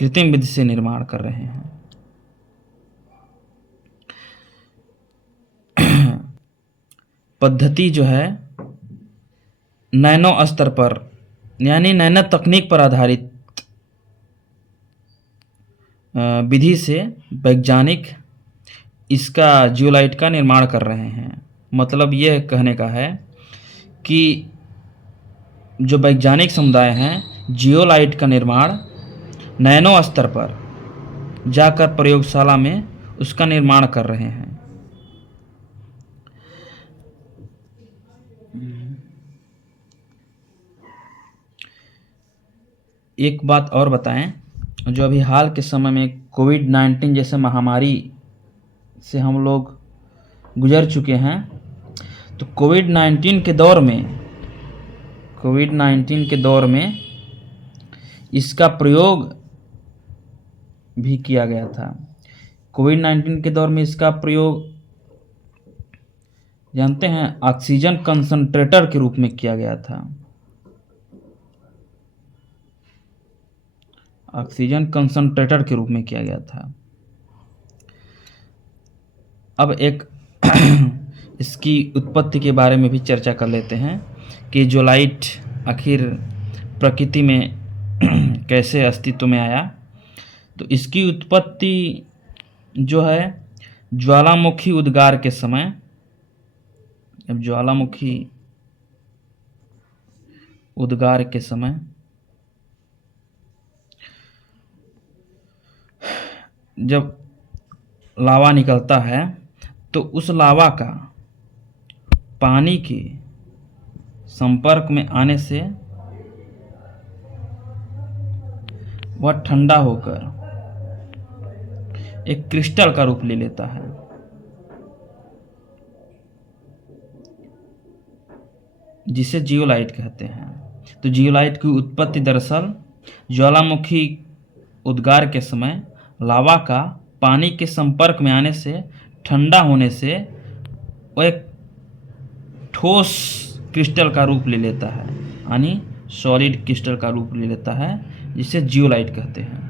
कृत्रिम विधि से निर्माण कर रहे हैं। पद्धति जो है नैनो स्तर पर यानी नैनो तकनीक पर आधारित विधि से वैज्ञानिक इसका जियोलाइट का निर्माण कर रहे हैं। मतलब यह कहने का है कि जो वैज्ञानिक समुदाय हैं जियोलाइट का निर्माण नैनो स्तर पर जाकर प्रयोगशाला में उसका निर्माण कर रहे हैं। एक बात और बताएं, जो अभी हाल के समय में कोविड-19 जैसे महामारी से हम लोग गुजर चुके हैं, तो कोविड-19 के दौर में इसका प्रयोग भी किया गया था। कोविड-19 के दौर में इसका प्रयोग जानते हैं ऑक्सीजन कंसंट्रेटर के रूप में किया गया था। ऑक्सीजन कंसंट्रेटर के रूप में किया गया था। अब एक इसकी उत्पत्ति के बारे में भी चर्चा कर लेते हैं कि जियोलाइट आखिर प्रकृति में कैसे अस्तित्व में आया। तो इसकी उत्पत्ति जो है ज्वालामुखी उद्गार के समय, जब ज्वालामुखी उद्गार के समय जब लावा निकलता है तो उस लावा का पानी के संपर्क में आने से वह ठंडा होकर एक क्रिस्टल का रूप ले लेता है। जिसे जियोलाइट कहते हैं। तो जियोलाइट की उत्पत्ति दरअसल ज्वालामुखी उद्गार के समय लावा का पानी के संपर्क में आने से ठंडा होने से वह एक ठोस क्रिस्टल का रूप ले लेता है, यानी सॉलिड क्रिस्टल का रूप ले लेता है, जिसे जियोलाइट कहते हैं।